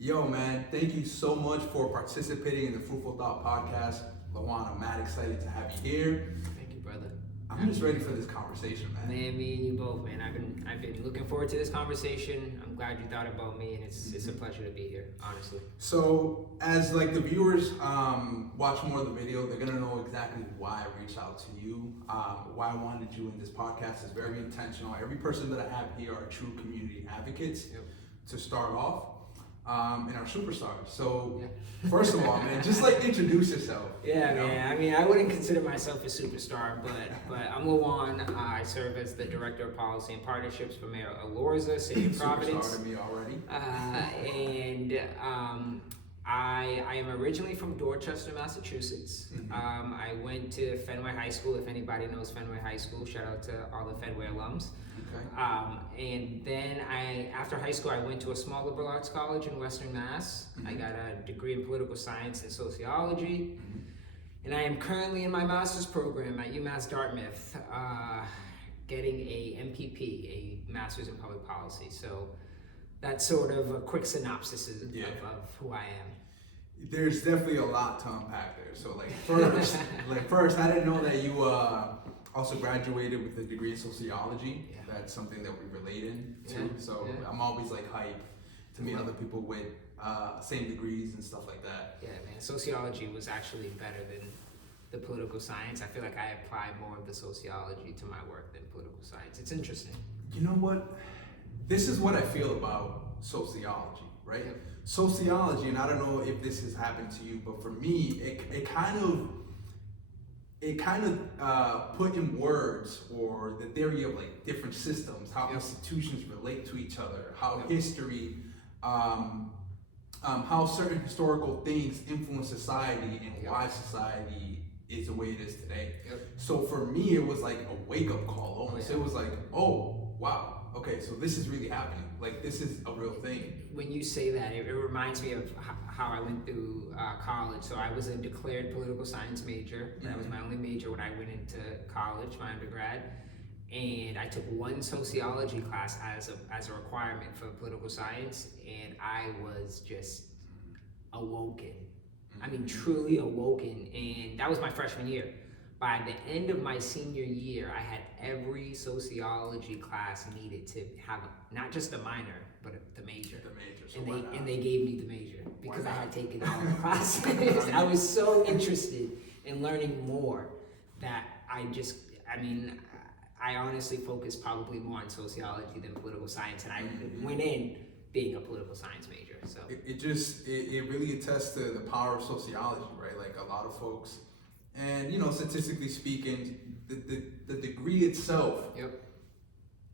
Yo, man, thank you so much for participating in the Fruitful Thought podcast. LaJuan, I'm mad excited to have you here. Thank you, brother. I'm just ready for this conversation, man. Man, me and you both, man. I've been looking forward to this conversation. I'm glad you thought about me, and it's a pleasure to be here, honestly. So, as like the viewers watch more of the video, they're gonna know exactly why I reached out to you. Why I wanted you in this podcast is very intentional. Every person that I have here are true community advocates. Yep. To start off. And our superstars. So, first of all, man, just like introduce yourself. Yeah, you know? man. I mean, I wouldn't consider myself a superstar, but I'm LaJuan. I serve as the Director of Policy and Partnerships for Mayor Alorza, City of Providence. Superstar to me already. I am originally from Dorchester, Massachusetts. Mm-hmm. I went to Fenway High School. If anybody knows Fenway High School, shout out to all the Fenway alums. Okay. And then after high school, I went to a small liberal arts college in Western Mass. Mm-hmm. I got a degree in political science and sociology. Mm-hmm. And I am currently in my master's program at UMass Dartmouth, getting a MPP, a master's in public policy. So that's sort of a quick synopsis of who I am. There's definitely a lot to unpack there. So first, I didn't know that you also graduated with a degree in sociology. Yeah. That's something that we relate in to. Yeah. So I'm always like hyped to meet other people with same degrees and stuff like that. Yeah, man. Sociology was actually better than the political science. I feel like I apply more of the sociology to my work than political science. It's interesting. You know what? This is what I feel about sociology, right? Yep. Sociology, and I don't know if this has happened to you, but for me, it kind of put in words or the theory of like different systems, how institutions relate to each other, how history, how certain historical things influence society and why society is the way it is today. Yep. So for me, it was like a wake-up call almost. It was like, oh, wow, okay, so this is really happening. Like, this is a real thing. When you say that, it reminds me of how I went through college. So I was a declared political science major. That was my only major when I went into college, my undergrad. And I took one sociology class as a requirement for political science, and I was just awoken. I mean, truly awoken. And that was my freshman year. By the end of my senior year, I had every sociology class needed to have not just a minor, but the major. The major. So And they gave me the major because I had taken all the classes. I was so interested in learning more that I honestly focused probably more on sociology than political science, and I went in being a political science major. So it really attests to the power of sociology, right? Like a lot of folks. And statistically speaking, the degree itself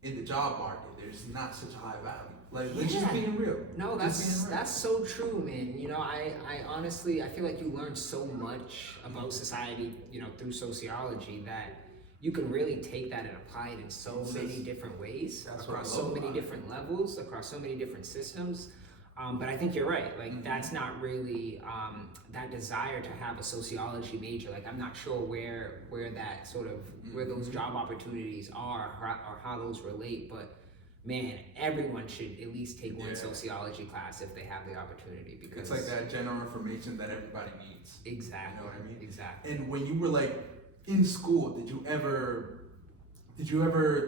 in the job market, there's not such a high value. Like, let's just being real. No, that's so true, man. I honestly, I feel like you learn so much about society, through sociology that you can really take that and apply it in so many different ways, across so many different levels, across so many different systems. But I think you're right. Like, that's not really that desire to have a sociology major. Like, I'm not sure where that sort of where those job opportunities are or how those relate. But man, everyone should at least take one sociology class if they have the opportunity, because it's like that general information that everybody needs. Exactly. You know what I mean? Exactly. And when you were like in school, did you ever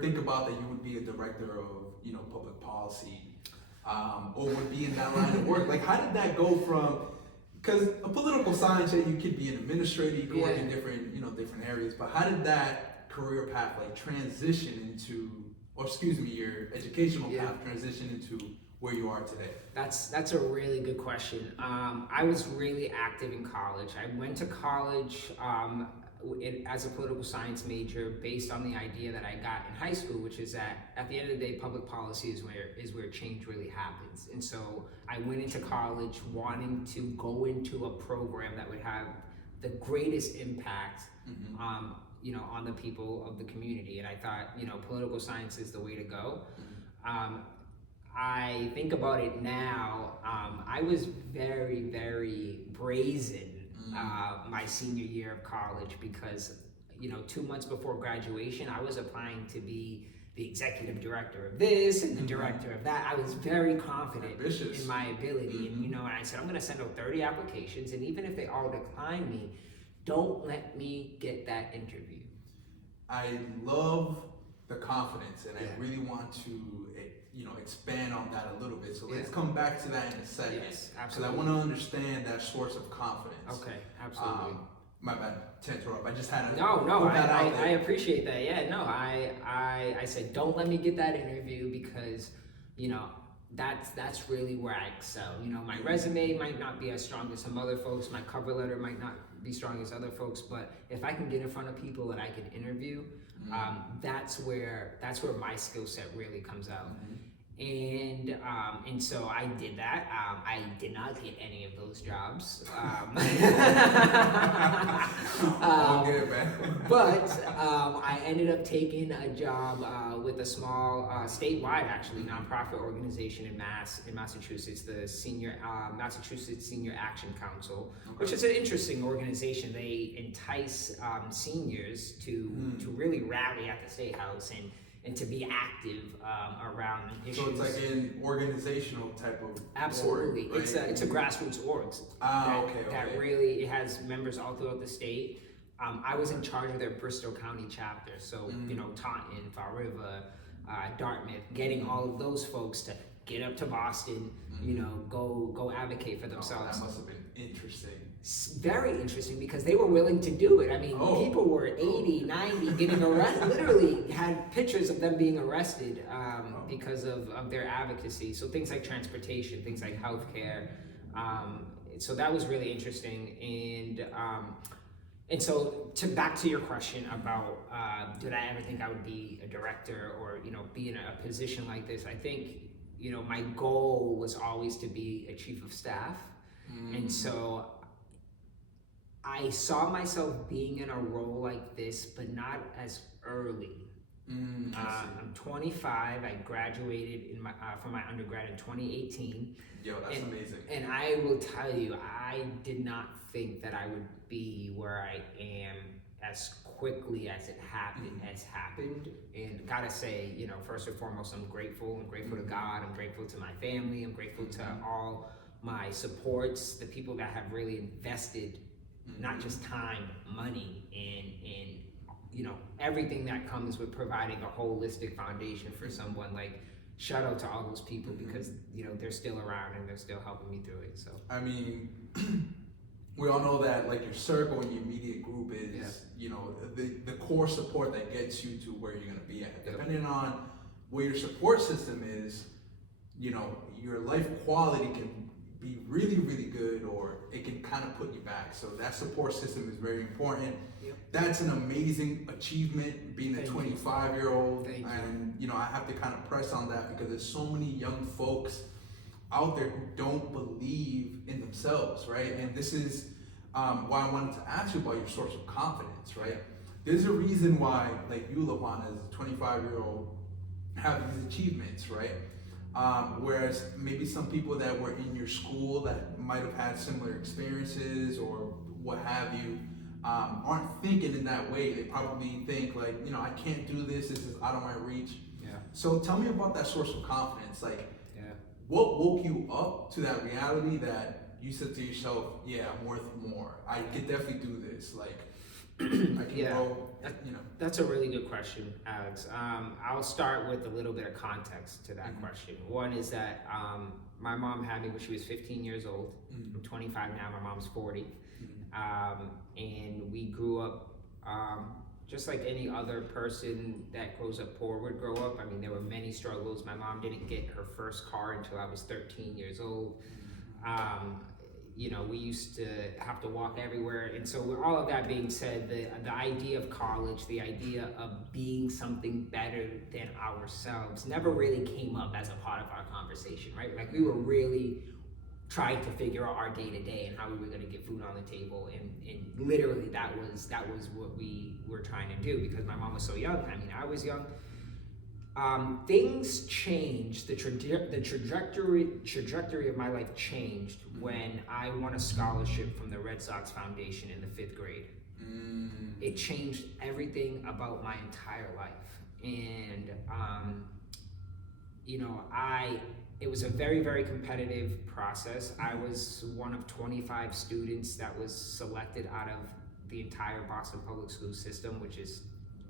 think about that you would be a director of public policy? Or would be in that line of work? Like, how did that go from, because a political science, you could be an administrator, you could work in different areas, but how did that career path like transition into, your educational path transition into where you are today? That's a really good question. I was really active in college. I went to college as a political science major based on the idea that I got in high school, which is that at the end of the day, public policy is where change really happens. And so I went into college wanting to go into a program that would have the greatest impact, on the people of the community. And I thought, political science is the way to go. I think about it now. I was very, very brazen my senior year of college because, 2 months before graduation, I was applying to be the executive director of this and the director of that. I was very confident Ambitious. in my ability. And, you know, and I said, I'm going to send out 30 applications. And even if they all decline me, don't let me get that interview. I love the confidence, and Yeah. I really want to, expand on that a little bit. So let's come back to that in a second. Yes, Because I absolutely. want to understand that source of confidence. Okay, absolutely. My bad to interrupt. I just had to No, put that out I there. appreciate that. Yeah, no, I said, don't let me get that interview because, you know, that's really where I excel. You know, my resume might not be as strong as some other folks. My cover letter might not be strong as other folks. But if I can get in front of people that I can interview, that's where my skill set really comes out. And so I did that. I did not get any of those jobs. All good, man. But I ended up taking a job with a small statewide, actually, nonprofit organization in Massachusetts, the Massachusetts Senior Action Council, which is an interesting organization. They entice seniors to really rally at the State House and to be active around issues. So it's like an organizational type of Absolutely, org, right? it's a grassroots org. That really, it has members all throughout the state. I was in charge of their Bristol County chapter, so you know, Taunton, Fall River, Dartmouth, getting all of those folks to get up to Boston, you know, go advocate for themselves. That must have been interesting. Very interesting because they were willing to do it. I mean, people were 80, 90 getting arrested, literally had pictures of them being arrested because of their advocacy. So things like transportation, things like healthcare. So that was really interesting. And so back to your question about did I ever think I would be a director or, you know, be in a position like this? I think, you know, my goal was always to be a chief of staff. And so I saw myself being in a role like this, but not as early. I'm 25. I graduated from my undergrad in 2018. Yo, that's amazing. And I will tell you, I did not think that I would be where I am as quickly as it happened. And gotta say, you know, first and foremost, I'm grateful. I'm grateful to God. I'm grateful to my family. I'm grateful to all my supports, the people that have really invested not just time, money, and you know, everything that comes with providing a holistic foundation for someone. Like, shout out to all those people because, you know, they're still around and they're still helping me through it. So I mean, we all know that like your circle and your immediate group is, you know, the core support that gets you to where you're gonna be at. Depending on what your support system is, you know, your life quality can be really, really good, or it can kind of put you back. So that support system is very important. That's an amazing achievement, being a 25-year-old. And, you know, I have to kind of press on that because there's so many young folks out there who don't believe in themselves, right? And this is why I wanted to ask you about your source of confidence, right? There's a reason why, like you, LaJuan, as a 25-year-old, have these achievements, right? Whereas maybe some people that were in your school that might have had similar experiences or what have you, aren't thinking in that way. They probably think like, you know, I can't do this. This is out of my reach. So tell me about that source of confidence. Like, what woke you up to that reality that you said to yourself, yeah, I'm worth more. I could definitely do this. Like, I can grow, you know. That's a really good question, Alex. I'll start with a little bit of context to that question. One is that my mom had me when she was 15 years old. I'm 25 now, my mom's 40. And we grew up just like any other person that grows up poor would grow up. I mean, there were many struggles. My mom didn't get her first car until I was 13 years old. You know, we used to have to walk everywhere. And so with all of that being said, the idea of college, the idea of being something better than ourselves never really came up as a part of our conversation, right? Like, we were really trying to figure out our day-to-day and how we were going to get food on the table, and literally that was what we were trying to do because my mom was so young. I mean, I was young. Things changed. The trajectory of my life changed when I won a scholarship from the Red Sox Foundation in the 5th grade. It changed everything about my entire life. and you know, it was a very, very competitive process. I was one of 25 students that was selected out of the entire Boston public school system, which is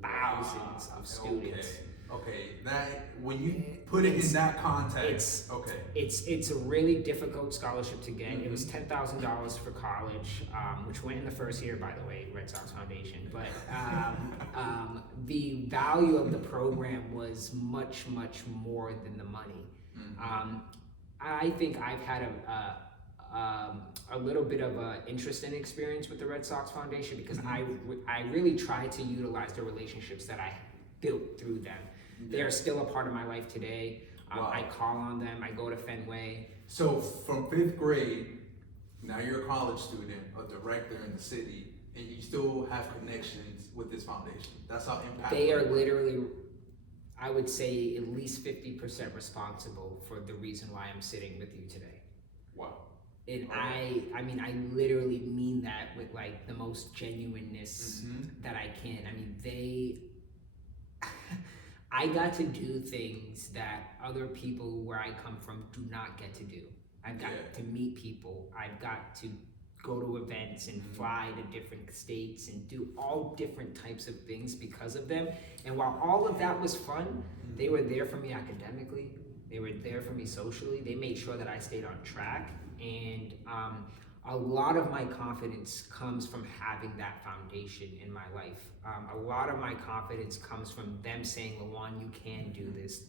thousands of students. Okay, that when you put it in that context, it's a really difficult scholarship to get. It was $10,000 for college, which went in the first year, by the way, Red Sox Foundation. But the value of the program was much, much more than the money. I think I've had a little bit of an interesting experience with the Red Sox Foundation because I really try to utilize the relationships that I built through them. They are still a part of my life today. I call on them. I go to Fenway. So from 5th grade, now you're a college student, a director in the city, and you still have connections with this foundation. That's how impactful. They are literally, I would say, at least 50% responsible for the reason why I'm sitting with you today. Wow. And I mean, I literally mean that with like the most genuineness that I can. I mean, I got to do things that other people where I come from do not get to do. I've got to meet people. I've got to go to events and fly to different states and do all different types of things because of them. And while all of that was fun, they were there for me academically. They were there for me socially. They made sure that I stayed on track. And a lot of my confidence comes from having that foundation in my life. A lot of my confidence comes from them saying, LaJuan, you can do this.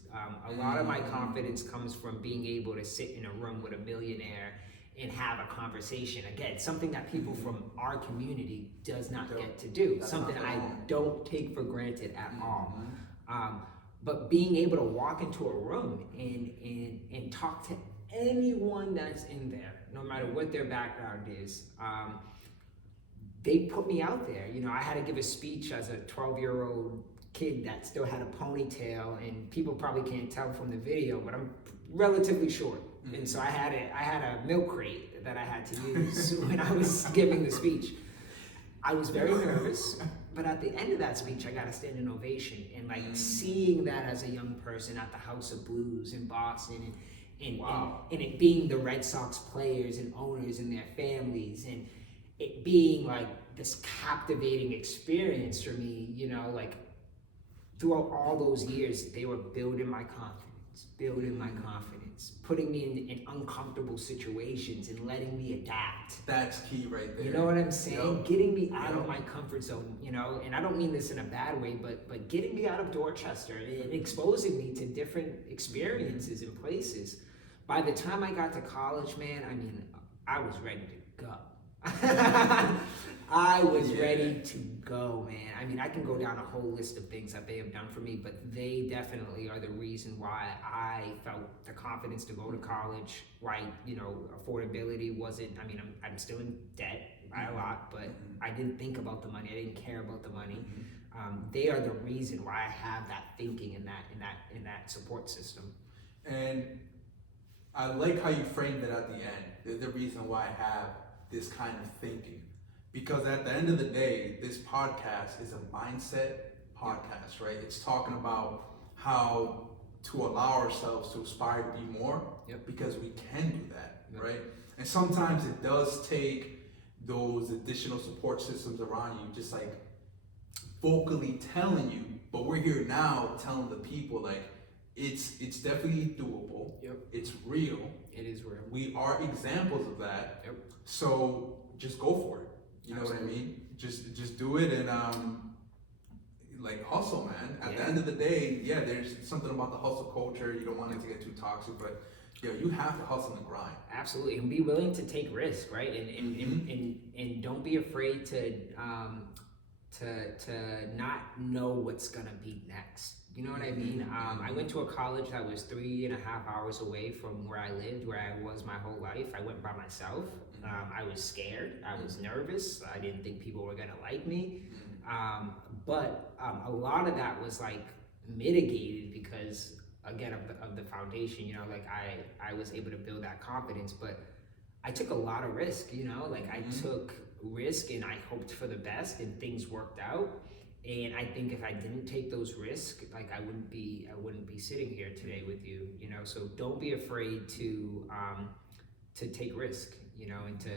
A lot of my confidence comes from being able to sit in a room with a millionaire and have a conversation. Again, something that people from our community does not get to do. Something I don't take for granted at all. But being able to walk into a room and talk to anyone that's in there, no matter what their background is, they put me out there. You know, I had to give a speech as a 12-year-old kid that still had a ponytail, and people probably can't tell from the video, but I'm relatively short. And so I had a milk crate that I had to use when I was giving the speech. I was very nervous, but at the end of that speech, I got a standing ovation. And like seeing that as a young person at the House of Blues in Boston, and it being the Red Sox players and owners and their families, and it being like this captivating experience for me, you know, like throughout all those years, they were building my confidence, putting me in uncomfortable situations and letting me adapt. That's key right there. You know what I'm saying? Getting me out of my comfort zone, you know, and I don't mean this in a bad way, but getting me out of Dorchester and exposing me to different experiences and places. By the time I got to college, man, I mean, I was ready to go. I was ready to go, man. I mean, I can go down a whole list of things that they have done for me, but they definitely are the reason why I felt the confidence to go to college, why, you know, affordability wasn't, I mean, I'm still in debt by a lot, but I didn't think about the money. I didn't care about the money. They are the reason why I have that thinking in that support system. And I like how you framed it at the end. They're the reason why I have this kind of thinking. Because at the end of the day, this podcast is a mindset podcast, right? It's talking about how to allow ourselves to aspire to be more, because we can do that, right? And sometimes it does take those additional support systems around you, just like vocally telling you, but we're here now telling the people, like, it's definitely doable. It's real. It is real. We are examples of that. So just go for it. You know what I mean? Just do it and like hustle, man. At the end of the day, there's something about the hustle culture. You don't want it to get too toxic, but you have to hustle and grind. Absolutely, and be willing to take risks, right? And don't be afraid to not know what's gonna be next. You know what I mean? I went to a college that was 3.5 hours away from where I lived, where I was my whole life. I went by myself. I was scared. I was nervous. I didn't think people were gonna like me. But a lot of that was like mitigated because, again, of the foundation. You know, like I was able to build that confidence, but I took a lot of risk. You know, like I took risk and I hoped for the best, and things worked out. And I think if I didn't take those risks, like I wouldn't be sitting here today with you, you know. So don't be afraid to take risk, you know, and to,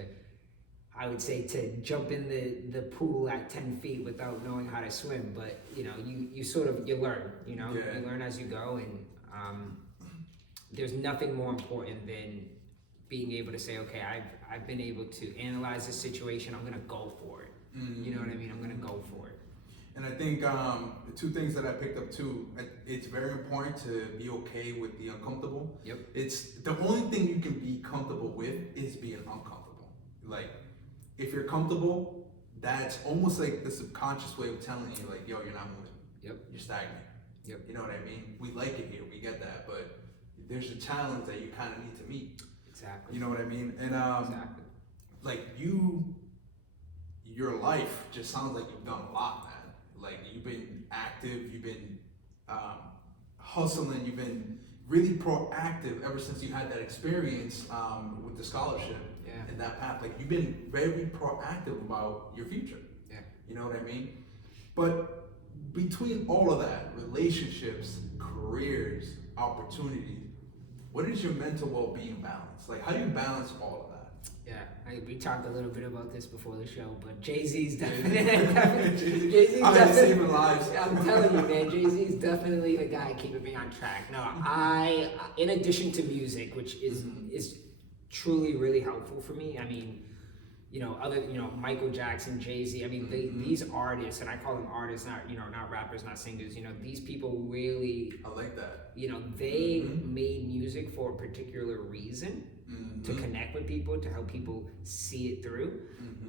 I would say, to jump in the pool at 10 feet without knowing how to swim. But you know, you learn, you know, you learn as you go, and there's nothing more important than being able to say, okay, I've been able to analyze this situation. I'm gonna go for it. You know what I mean? I'm gonna go for it. And I think the two things that I picked up too, it's very important to be okay with the uncomfortable. Yep. It's the only thing you can be comfortable with is being uncomfortable. Like, if you're comfortable, that's almost like the subconscious way of telling you, like, yo, you're not moving. Yep. You're stagnant. Yep. You know what I mean? We like it here, we get that, but there's a challenge that you kind of need to meet. Exactly. You know what I mean? And exactly. like your life just sounds like you've done a lot, man. Like, you've been active, you've been hustling, you've been really proactive ever since you had that experience with the scholarship and that path. Like, you've been very proactive about your future. Yeah. You know what I mean? But between all of that, relationships, careers, opportunities, what is your mental well-being balance? Like, how do you balance all of that? Yeah, we talked a little bit about this before the show, but Jay-Z's definitely. Jay-Z's saving lives. I'm telling you, man, Jay-Z's definitely the guy keeping me on track. No, in addition to music, which is truly really helpful for me. I mean, you know, Michael Jackson, Jay-Z. I mean, these artists, and I call them artists, not rappers, not singers. You know, these people really. I like that. You know, they made music for a particular reason. To connect with people, to help people see it through,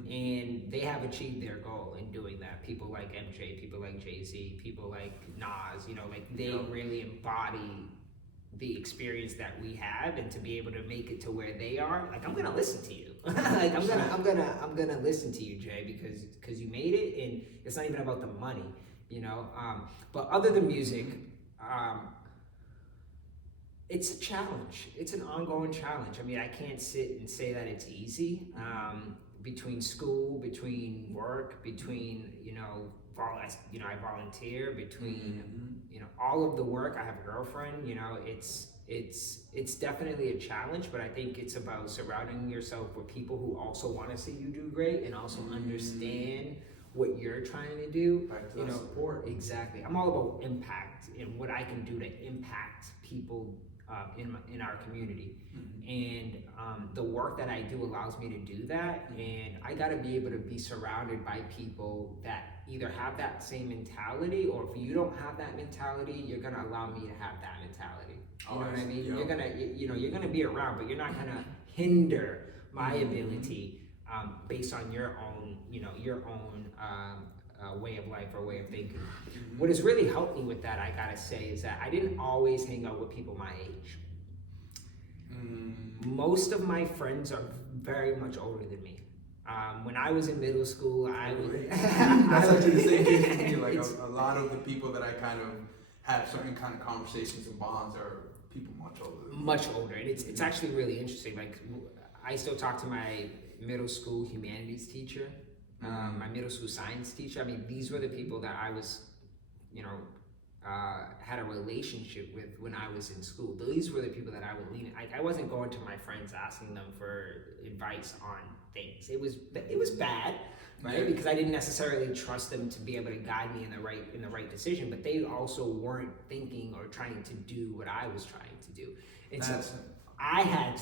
and they have achieved their goal in doing that. People like MJ, people like Jay-Z, people like Nas, you know, like they really embody the experience that we have, and to be able to make it to where they are, like, I'm gonna listen to you. Like, I'm gonna listen to you, Jay, because you made it, and it's not even about the money, you know. But other than music, it's a challenge. It's an ongoing challenge. I mean, I can't sit and say that it's easy. Between school, between work, between, I volunteer, between, all of the work. I have a girlfriend, it's definitely a challenge, but I think it's about surrounding yourself with people who also want to see you do great and also understand what you're trying to do. Back to support. Exactly. I'm all about impact and what I can do to impact people in our community, and the work that I do allows me to do that. And I got to be able to be surrounded by people that either have that same mentality, or if you don't have that mentality, you're gonna allow me to have that mentality. You know what I mean? Yep. You're gonna be around, but you're not gonna hinder my ability based on your own way of life or way of thinking. What has really helped me with that, I gotta say, is that I didn't always hang out with people my age. Most of my friends are very much older than me. When I was in middle school, I was... That's actually the same case with me. Like, a lot of the people that I kind of have certain kind of conversations and bonds are people much older than me. Much older. And it's actually really interesting. Like, I still talk to my middle school humanities teacher, my middle school science teacher. I mean, these were the people that I was, had a relationship with when I was in school. These were the people that I would lean. I wasn't going to my friends asking them for advice on things. It was bad, right? Yeah. Because I didn't necessarily trust them to be able to guide me in the right decision. But they also weren't thinking or trying to do what I was trying to do. And so I had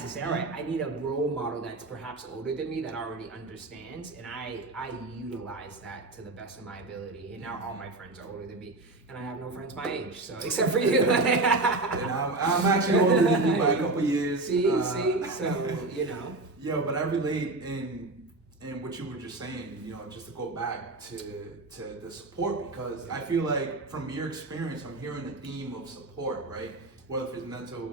to say, all right, I need a role model that's perhaps older than me, that already understands, and I utilize that to the best of my ability. And now all my friends are older than me, and I have no friends my age, so except for you. And I'm actually older than you by a couple years. See, so Yo, but I relate in what you were just saying, just to go back to the support, because I feel like from your experience, I'm hearing the theme of support, right? Whether if it's mental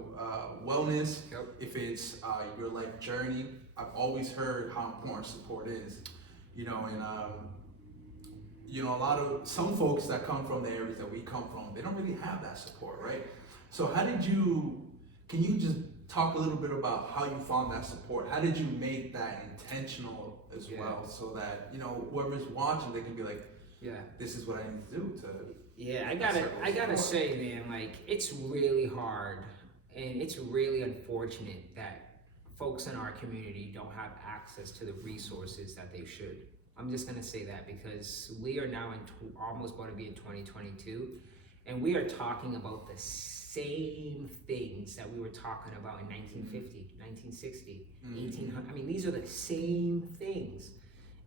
wellness, if it's your life journey. I've always heard how important support is, and some folks that come from the areas that we come from, they don't really have that support, right? So can you just talk a little bit about how you found that support? How did you make that intentional as well, so that, whoever's watching, they can be like, this is what I need to do to. Yeah, I gotta say, man, like, it's really hard and it's really unfortunate that folks in our community don't have access to the resources that they should. I'm just gonna say that because we are now almost about to be in 2022, and we are talking about the same things that we were talking about in 1950, 1960, 1800. I mean, these are the same things.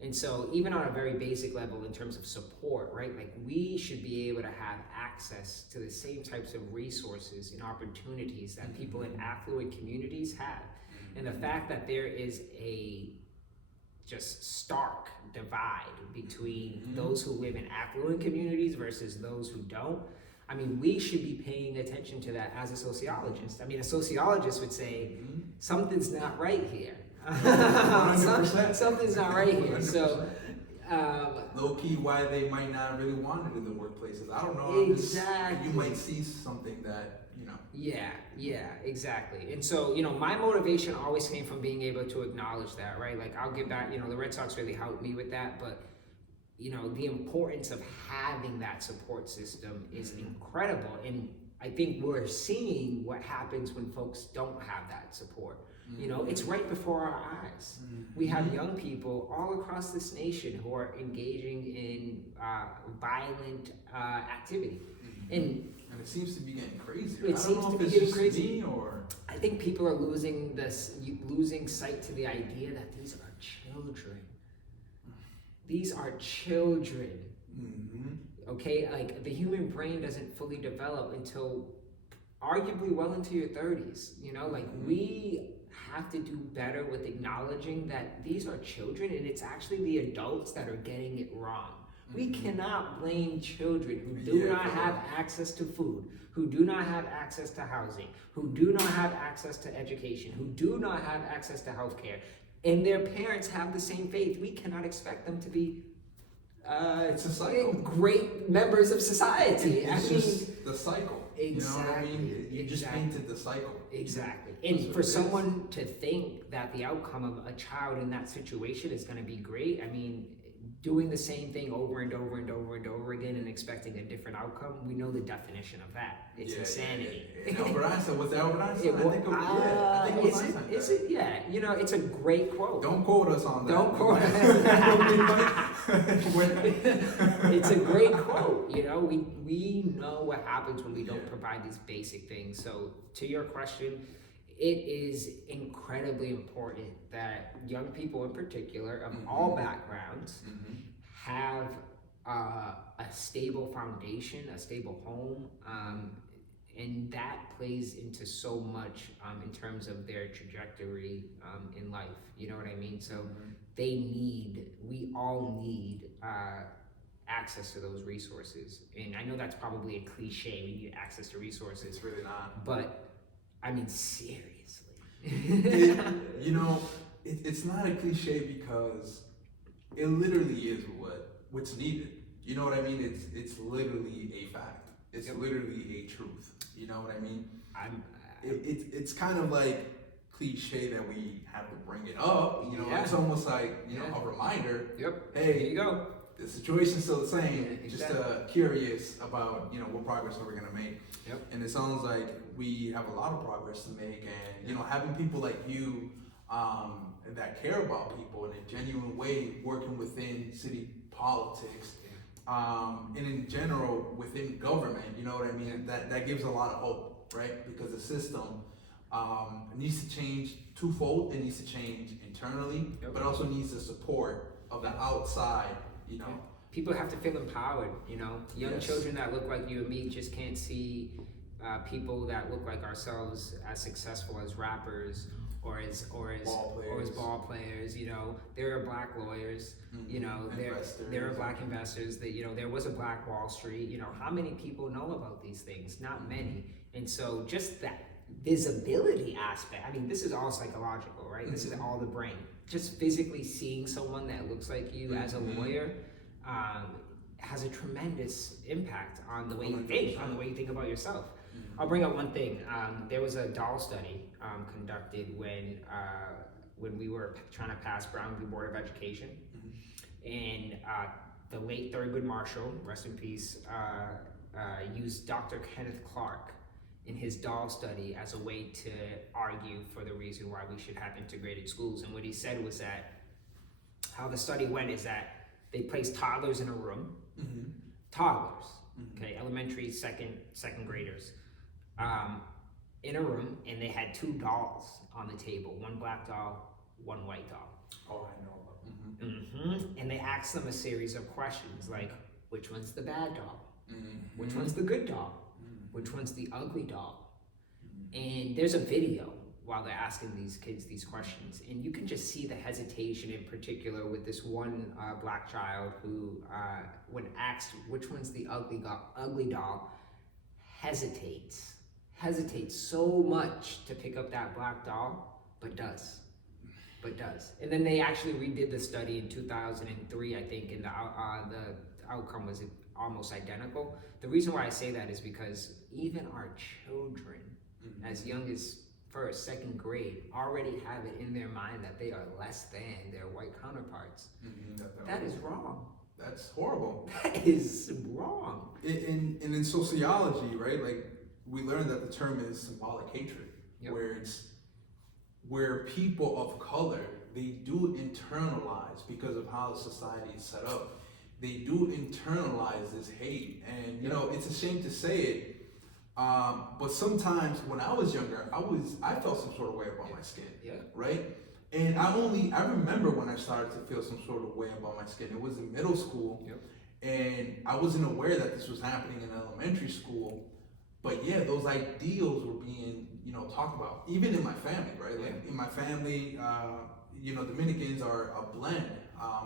And so even on a very basic level in terms of support, right? Like, we should be able to have access to the same types of resources and opportunities that people in affluent communities have. And the fact that there is a just stark divide between those who live in affluent communities versus those who don't, I mean, we should be paying attention to that as a sociologist. I mean, a sociologist would say, something's not right here. 100%. Something's not right here. 100%. So, low key, why they might not really want it in the workplaces. I don't know. Exactly. You might see something that, you know. Yeah, exactly. And so, you know, my motivation always came from being able to acknowledge that, right? Like, I'll give back, you know, the Red Sox really helped me with that, but, you know, the importance of having that support system is incredible. And I think we're seeing what happens when folks don't have that support. You know, it's right before our eyes. We have young people all across this nation who are engaging in violent activity. And it seems to be getting crazier. It seems to be getting crazy. Or I think people are losing sight to the idea that these are children. These are children. Okay, like, the human brain doesn't fully develop until arguably well into your 30s. You know, like, we have to do better with acknowledging that these are children, and it's actually the adults that are getting it wrong. We cannot blame children who do not have access to food, who do not have access to housing, who do not have access to education, who do not have access to healthcare, and their parents have the same faith. We cannot expect them to be it's a cycle. Great members of society. It's just the cycle. Exactly. You know what I mean? You just painted the cycle. Exactly. And for someone to think that the outcome of a child in that situation is going to be great, I mean, doing the same thing over and over and over and over again and expecting a different outcome, we know the definition of that. It's insanity. Albert Einstein, was that Albert Einstein? I think it was Einstein. Is it? Yeah. You know, it's a great quote. Don't quote us on that. Don't quote us. It's a great quote. You know, we know what happens when we don't provide these basic things. So, to your question, it is incredibly important that young people in particular of all backgrounds have a stable foundation, a stable home, and that plays into so much in terms of their trajectory in life. You know what I mean? So we all need access to those resources. And I know that's probably a cliche, we need access to resources. It's really not. But I mean, seriously. You know, it's not a cliche because it literally is what's needed. You know what I mean? It's literally a fact. It's literally a truth. You know what I mean? It's kind of like cliche that we have to bring it up. You know, it's almost like, you know, a reminder. Hey, here you go. The situation's still the same. Just curious about, you know, what progress are we gonna make. And it sounds like we have a lot of progress to make, and you know, having people like you that care about people in a genuine way, working within city politics, and in general within government, you know what I mean? That gives a lot of hope, right? Because the system needs to change twofold. It needs to change internally, but also needs the support of the outside. You know, people have to feel empowered. You know, young children that look like you and me just can't see people that look like ourselves as successful as rappers or as ball players. You know, there are black lawyers. You know, there are black investors. That, you know, there was a black Wall Street. You know, how many people know about these things? Not many. And so just that visibility aspect. I mean, this is all psychological, right? This is all the brain. Just physically seeing someone that looks like you as a lawyer has a tremendous impact on the way you think, on the way you think about yourself. I'll bring up one thing. There was a doll study conducted when we were trying to pass Brown v. Board of Education, and the late Thurgood Marshall, rest in peace, used Dr. Kenneth Clark in his doll study as a way to argue for the reason why we should have integrated schools. And what he said was that how the study went is that they placed toddlers in a room, toddlers, okay, elementary, second graders, in a room, and they had two dolls on the table, one black doll, one white doll. Oh, I know about. And they asked them a series of questions like, which one's the bad doll? Which one's the good doll? Which one's the ugly doll? And there's a video while they're asking these kids these questions, and you can just see the hesitation in particular with this one black child who, when asked which one's the ugly doll, hesitates so much to pick up that black doll, but does. And then they actually redid the study in 2003, I think, and the outcome was almost identical. The reason why I say that is because even our children, as young as first, second grade, already have it in their mind that they are less than their white counterparts. That is wrong. That's horrible. That is wrong. In sociology, right? Like, we learned that the term is symbolic hatred, where people of color, they do internalize, because of how society is set up, they do internalize this hate. And you know, it's a shame to say it, but sometimes when I was younger, I felt some sort of way about my skin, right? And I remember when I started to feel some sort of way about my skin. It was in middle school, and I wasn't aware that this was happening in elementary school. But yeah, those ideals were being, talked about, even in my family, right? Like in my family, Dominicans are a blend.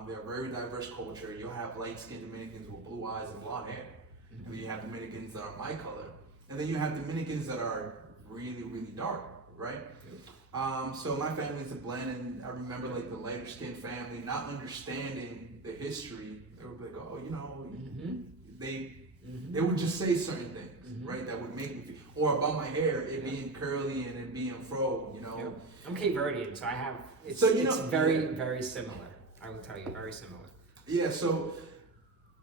They're a very diverse culture. You'll have light-skinned Dominicans with blue eyes and blonde hair. And then you have Dominicans that are my color. And then you have Dominicans that are really, really dark, right? So my family's a blend, and I remember like the lighter-skinned family not understanding the history. They would be like, oh, they would just say certain things, right? That would make me feel, or about my hair, it being curly and it being fro, I'm Cape Verdean, so I have, it's very, very similar. I will tell you, very similar. Yeah, so,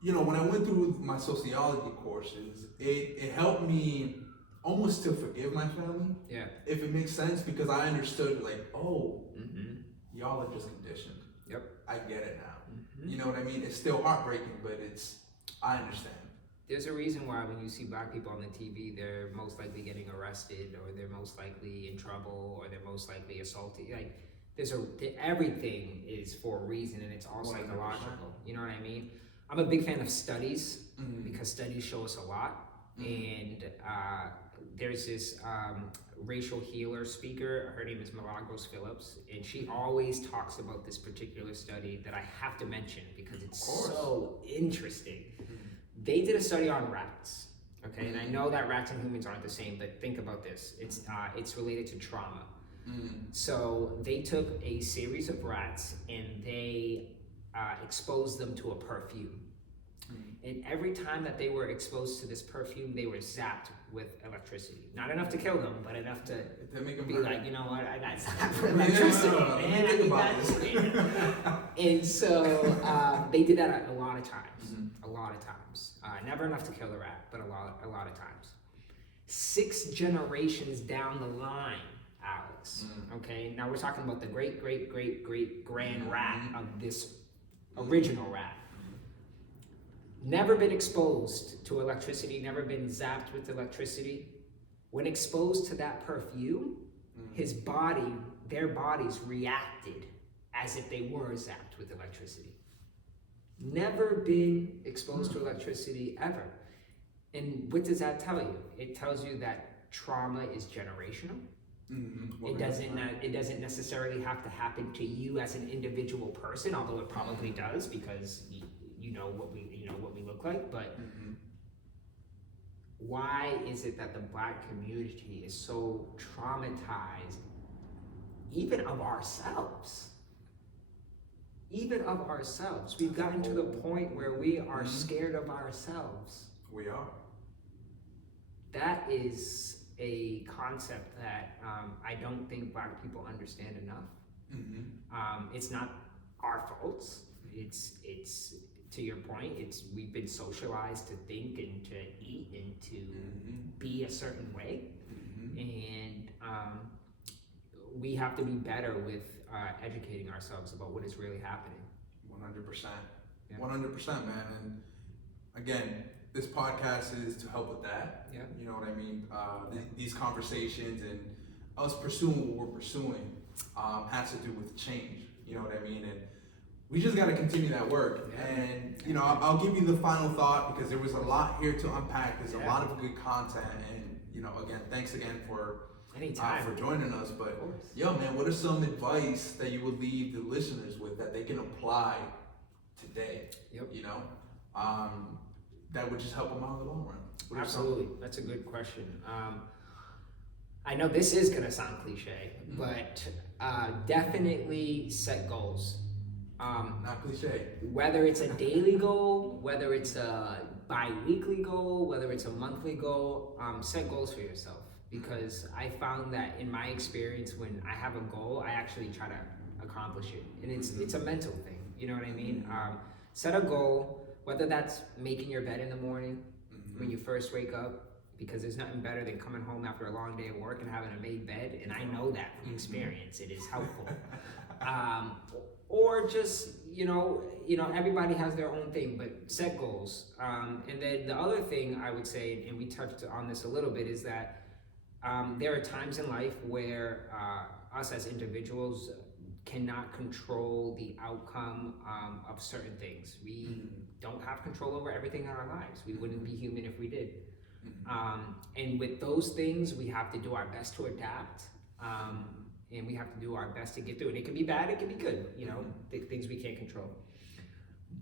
when I went through my sociology courses, it helped me almost to forgive my family. Yeah. If it makes sense, because I understood, like, oh, y'all are just conditioned. Yep. I get it now. You know what I mean? It's still heartbreaking, but I understand. There's a reason why when you see black people on the TV, they're most likely getting arrested, or they're most likely in trouble, or they're most likely assaulted. Like, everything is for a reason, and it's all 100%. Psychological. You know what I mean? I'm a big fan of studies, because studies show us a lot. And there's this racial healer speaker, her name is Milagros Phillips, and she always talks about this particular study that I have to mention because it's so interesting. They did a study on rats, okay? And I know that rats and humans aren't the same, but think about this. It's related to trauma. So they took a series of rats and they exposed them to a perfume. And every time that they were exposed to this perfume, they were zapped with electricity. Not enough to kill them, but enough to make them be like, you know what, I got zapped with electricity, man, I need that. And so they did that a lot of times. Never enough to kill a rat, but a lot of times. 6 generations down the line, Alex, okay? Now we're talking about the great grand rat of this original rat. Never been exposed to electricity, never been zapped with electricity. When exposed to that perfume, their bodies reacted as if they were zapped with electricity. Never been exposed to electricity ever. And what does that tell you? It tells you that trauma is generational. It doesn't necessarily have to happen to you as an individual person, although it probably does, because you know what we look like. But why is it that the black community is so traumatized, even of ourselves? Even of ourselves. We've gotten to the point where we are scared of ourselves. We are. That is a concept that I don't think black people understand enough. It's not our faults. It's to your point, we've been socialized to think and to eat and to be a certain way, and we have to be better with educating ourselves about what is really happening. 100%. Yeah. 100%, man. And again, this podcast is to help with that. Yeah. You know what I mean? These conversations and us pursuing what we're pursuing has to do with change. You know what I mean? And we just got to continue that work. Yeah. And, you know, I'll give you the final thought because there was a lot here to unpack. There's a lot of good content. And, you know, again, thanks again for joining us. But, yo, man, what are some advice that you would leave the listeners with that they can apply today? Yep. You know, that would just help them out in the long run. Absolutely. That's a good question. I know this is going to sound cliche, but definitely set goals. Not cliche. Whether it's a daily goal, whether it's a bi-weekly goal, whether it's a monthly goal, set goals for yourself. Because I found that in my experience, when I have a goal, I actually try to accomplish it. And it's a mental thing, you know what I mean? Set a goal, whether that's making your bed in the morning when you first wake up, because there's nothing better than coming home after a long day of work and having a made bed, and I know that from experience, it is helpful. Or just, you know, everybody has their own thing, but set goals. And then the other thing I would say, and we touched on this a little bit, is that there are times in life where us as individuals cannot control the outcome of certain things. We don't have control over everything in our lives. We wouldn't be human if we did. And with those things, we have to do our best to adapt, and we have to do our best to get through it. It can be bad, it can be good, you know, things we can't control.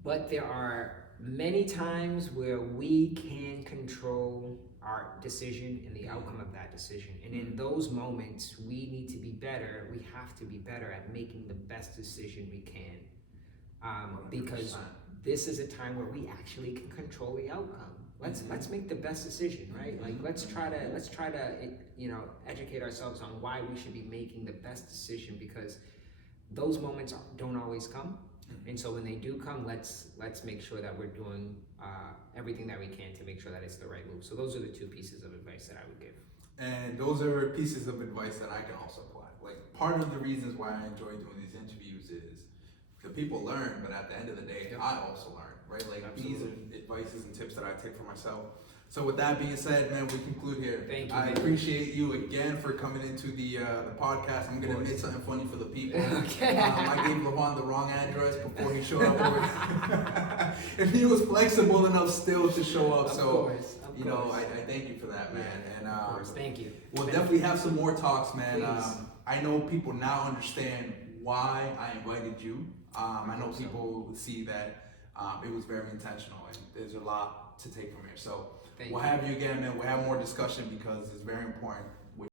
But there are many times where we can control our decision and the outcome of that decision. And in those moments, we need to be better. We have to be better at making the best decision we can. Because this is a time where we actually can control the outcome. Let's make the best decision, right? Like let's try to you know, educate ourselves on why we should be making the best decision, because those moments don't always come. And so when they do come, let's make sure that we're doing everything that we can to make sure that it's the right move. So those are the two pieces of advice that I would give. And those are pieces of advice that I can also apply. Like, part of the reasons why I enjoy doing these interviews is the people learn, but at the end of the day, I also learn, right? Like, these are advices and tips that I take for myself. So with that being said, man, we conclude here. Thank you. I appreciate you again for coming into the podcast. I'm gonna admit something funny for the people. Okay. I gave LaJuan the wrong address before he showed up. And he was flexible enough still to show up. Of course. You know, I thank you for that, man. And of course, thank you. We'll definitely have some more talks, man. Please. I know people now understand why I invited you. I know people see that it was very intentional, and there's a lot to take from here. So we'll have you again, man. We'll have more discussion because it's very important.